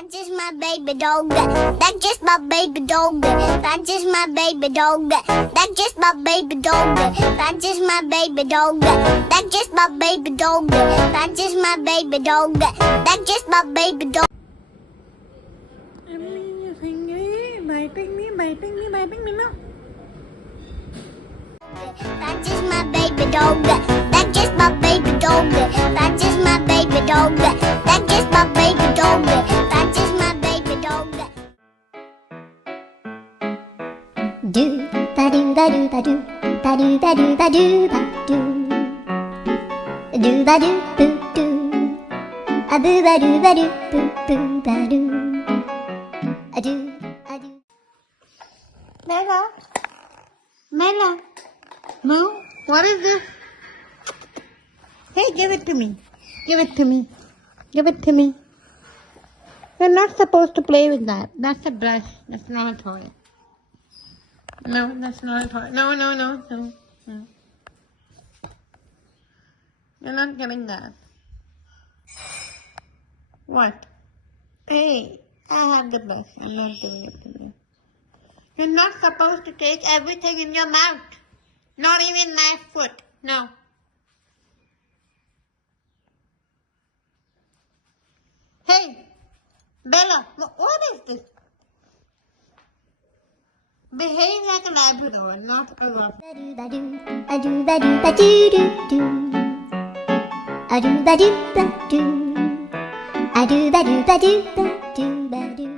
That's just my baby dog. That's just my baby dog. That's just my baby dog. That's just my baby dog. That's just my baby dog. That's just my baby dog. That's just my baby dog. That's just my baby dog. Emily, biting me now. That's just my baby dog. That's just my baby dog. That's just my baby dog. That's just my baby dog. That's just my baby dog. Do ba do ba do ba do ba do ba do ba do ba do ba do boo doo a boo ba do boo ba do a do. Mela. No, what is this? Hey, give it to me. Give it to me. Give it to me. You're not supposed to play with that. That's a brush. That's not a toy. No, that's not a toy. No. You're not getting that. What? Hey, I have the brush. I'm not doing it to you. You're not supposed to take everything in your mouth. Not even my foot. No. Hey, Bella, what is this? Behave like a Labrador, not a Labrador. Ba do a do ba do ba do do do a do ba do ba do a do ba do ba do ba do ba do.